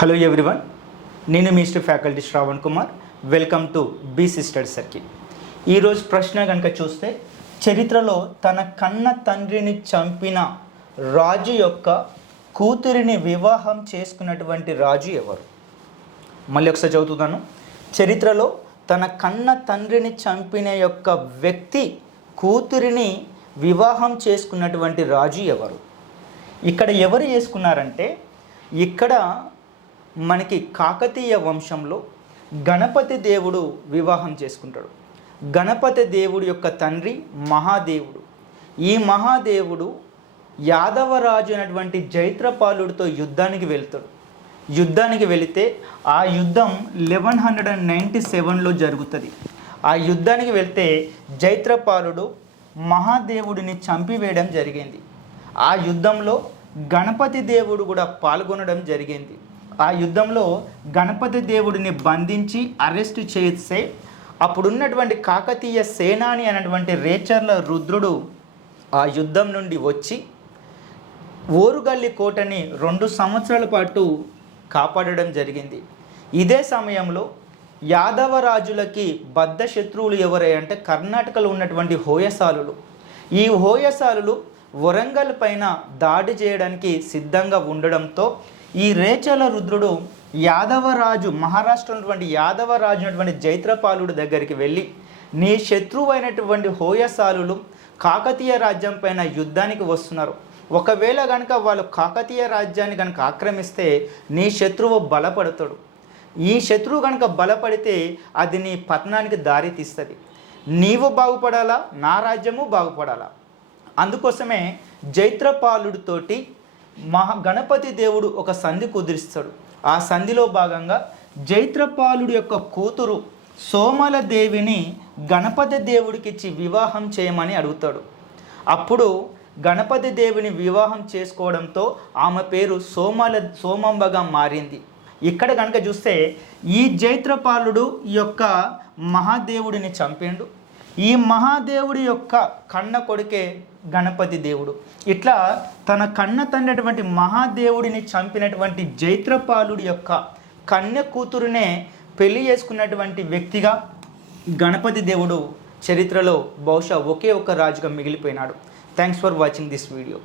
Hello everyone, నేను mister faculty Shravan Kumar. Welcome to BC study circle. ఈరోజు ప్రశ్న కనుక చూస్తే, చరిత్రలో తన కన్న తండ్రిని చంపిన రాజు యొక్క కూతురిని వివాహం చేసుకున్నటువంటి రాజు ఎవరు? మళ్ళీ ఒకసారి చదువుతున్నాను. చరిత్రలో తన కన్న తండ్రిని చంపిన యొక్క వ్యక్తి కూతురిని వివాహం చేసుకున్నటువంటి రాజు ఎవరు? ఇక్కడ ఎవరు చేసుకున్నారంటే, ఇక్కడ మనకి కాకతీయ వంశంలో గణపతి దేవుడు వివాహం చేసుకుంటాడు. గణపతి దేవుడు యొక్క తండ్రి మహాదేవుడు. ఈ మహాదేవుడు యాదవరాజు అయినటువంటి జైత్రపాలుడితో యుద్ధానికి వెళ్తాడు. యుద్ధానికి వెళితే ఆ యుద్ధం 1197లో జరుగుతుంది. ఆ యుద్ధానికి వెళ్తే జైత్రపాలుడు మహాదేవుడిని చంపివేయడం జరిగింది. ఆ యుద్ధంలో గణపతి దేవుడు కూడా పాల్గొనడం జరిగింది. ఆ యుద్ధంలో గణపతి దేవుడిని బంధించి అరెస్ట్ చేస్తే అప్పుడున్నటువంటి కాకతీయ సేనాని అనేటువంటి రేచర్ల రుద్రుడు ఆ యుద్ధం నుండి వచ్చి ఓరుగల్లి కోటని 2 సంవత్సరాల పాటు కాపాడడం జరిగింది. ఇదే సమయంలో యాదవరాజులకి బద్ధ శత్రువులు ఎవరై అంటే కర్ణాటకలో ఉన్నటువంటి హోయసాలులు. ఈ హోయసాలులు వరంగల్ పైన దాడి చేయడానికి సిద్ధంగా ఉండడంతో ఈ రేచల రుద్రుడు యాదవరాజు, మహారాష్ట్రలో ఉన్నటువంటి యాదవరాజు అయినటువంటి జైత్రపాలుడి దగ్గరికి వెళ్ళి, నీ శత్రువు అయినటువంటి హోయసాలులు కాకతీయ రాజ్యం పైన యుద్ధానికి వస్తున్నారు. ఒకవేళ కనుక వాళ్ళు కాకతీయ రాజ్యాన్ని కనుక ఆక్రమిస్తే నీ శత్రువు బలపడతాడు. ఈ శత్రువు కనుక బలపడితే అది నీ పతనానికి దారి తీస్తుంది. నీవు బాగుపడాలా, నా రాజ్యము బాగుపడాలా. అందుకోసమే జైత్రపాలుడితోటి గణపతి దేవుడు ఒక సంధి కుదిరిస్తాడు. ఆ సంధిలో భాగంగా జైత్రపాలుడి యొక్క కూతురు సోమలదేవిని గణపతి దేవుడికి ఇచ్చి వివాహం చేయమని అడుగుతాడు. అప్పుడు గణపతి దేవిని వివాహం చేసుకోవడంతో ఆమె పేరు సోమంబగా మారింది. ఇక్కడ కనుక చూస్తే ఈ జైత్రపాలుడు యొక్క మహాదేవుడిని చంపిండు. ఈ మహాదేవుడి యొక్క కన్న కొడుకే గణపతి దేవుడు. ఇట్లా తన కన్న తండ్రి మహాదేవుడిని చంపినటువంటి జైత్రపాలుడి యొక్క కన్య కూతురునే పెళ్లి చేసుకున్నటువంటి వ్యక్తిగా గణపతి దేవుడు చరిత్రలో బహుశా ఒకే ఒక రాజుగా మిగిలిపోయినాడు. Thanks for watching this video.